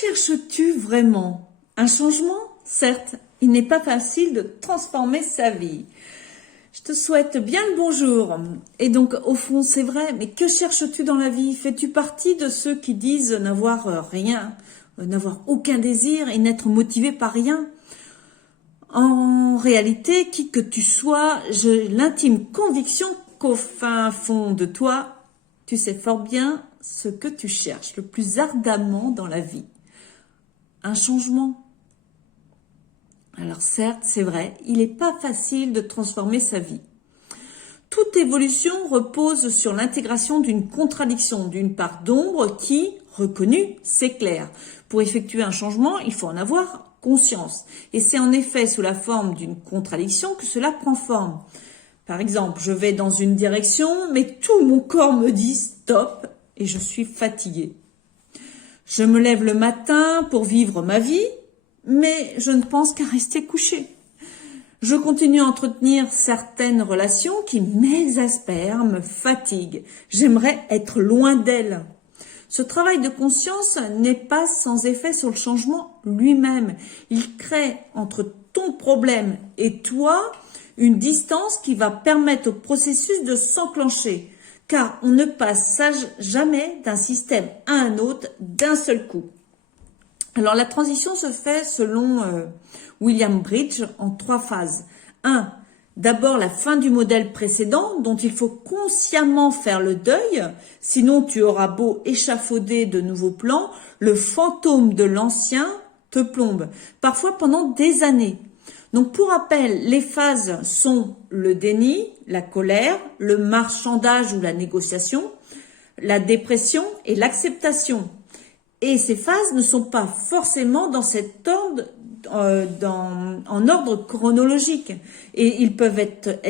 cherches-tu vraiment? Un changement? Certes, il n'est pas facile de transformer sa vie. Je te souhaite bien le bonjour. Et donc, au fond, c'est vrai, mais que cherches-tu dans la vie? Fais-tu partie de ceux qui disent n'avoir rien, n'avoir aucun désir et n'être motivé par rien? En réalité, qui que tu sois, j'ai l'intime conviction qu'au fin fond de toi, tu sais fort bien ce que tu cherches le plus ardemment dans la vie. Un changement. Alors certes, c'est vrai, il n'est pas facile de transformer sa vie. Toute évolution repose sur l'intégration d'une contradiction, d'une part d'ombre qui, reconnue, s'éclaire. Pour effectuer un changement, il faut en avoir conscience. Et c'est en effet sous la forme d'une contradiction que cela prend forme. Par exemple, je vais dans une direction, mais tout mon corps me dit stop et je suis fatiguée. Je me lève le matin pour vivre ma vie, mais je ne pense qu'à rester couchée. Je continue à entretenir certaines relations qui m'exaspèrent, me fatiguent. J'aimerais être loin d'elles. Ce travail de conscience n'est pas sans effet sur le changement lui-même. Il crée entre ton problème et toi une distance qui va permettre au processus de s'enclencher. Car on ne passe jamais d'un système à un autre d'un seul coup. Alors la transition se fait selon William Bridge en 3 phases. 1. D'abord la fin du modèle précédent dont il faut consciemment faire le deuil, sinon tu auras beau échafauder de nouveaux plans, le fantôme de l'ancien te plombe, parfois pendant des années. Donc pour rappel, les phases sont le déni, la colère, le marchandage ou la négociation, la dépression et l'acceptation. Et ces phases ne sont pas forcément dans cet ordre, en ordre chronologique. Et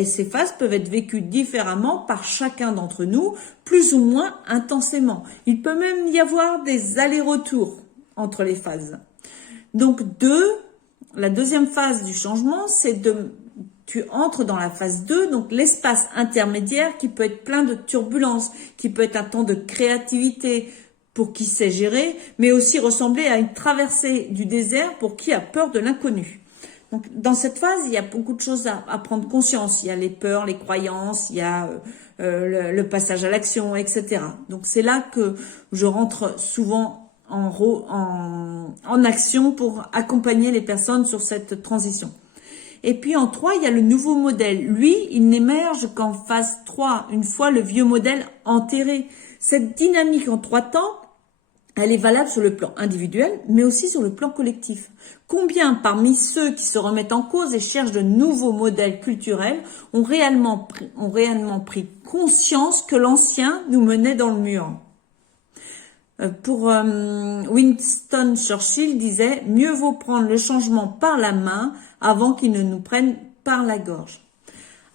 ces phases peuvent être vécues différemment par chacun d'entre nous, plus ou moins intensément. Il peut même y avoir des allers-retours entre les phases. Donc la deuxième phase du changement, tu entres dans la phase 2, donc l'espace intermédiaire qui peut être plein de turbulences, qui peut être un temps de créativité pour qui sait gérer, mais aussi ressembler à une traversée du désert pour qui a peur de l'inconnu. Donc dans cette phase, il y a beaucoup de choses à prendre conscience. Il y a les peurs, les croyances, il y a le passage à l'action, etc. Donc c'est là que je rentre souvent en action pour accompagner les personnes sur cette transition. Et puis en 3, il y a le nouveau modèle. Lui, il n'émerge qu'en phase 3, une fois le vieux modèle enterré. Cette dynamique en 3 temps, elle est valable sur le plan individuel, mais aussi sur le plan collectif. Combien parmi ceux qui se remettent en cause et cherchent de nouveaux modèles culturels ont réellement pris conscience que l'ancien nous menait dans le mur? Pour Winston Churchill disait « Mieux vaut prendre le changement par la main avant qu'il ne nous prenne par la gorge ».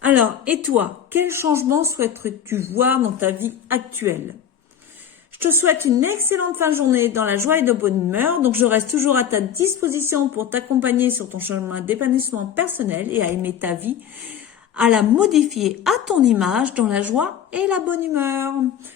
Alors, et toi, quel changement souhaiterais-tu voir dans ta vie actuelle? Je te souhaite une excellente fin de journée dans la joie et de bonne humeur. Donc, je reste toujours à ta disposition pour t'accompagner sur ton chemin d'épanouissement personnel et à aimer ta vie, à la modifier à ton image dans la joie et la bonne humeur.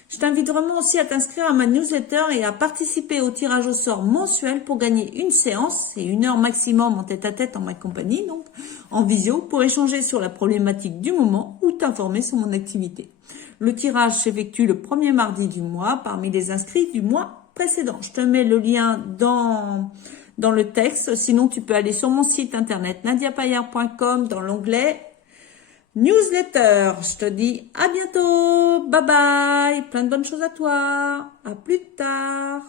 Je t'invite vraiment aussi à t'inscrire à ma newsletter et à participer au tirage au sort mensuel pour gagner une séance, c'est 1 heure maximum en tête-à-tête en ma compagnie, donc en visio, pour échanger sur la problématique du moment ou t'informer sur mon activité. Le tirage s'effectue le premier mardi du mois parmi les inscrits du mois précédent. Je te mets le lien dans le texte, sinon tu peux aller sur mon site internet nadiapaillard.com dans l'onglet newsletter. Je te dis à bientôt. Bye bye. Plein de bonnes choses à toi. À plus tard.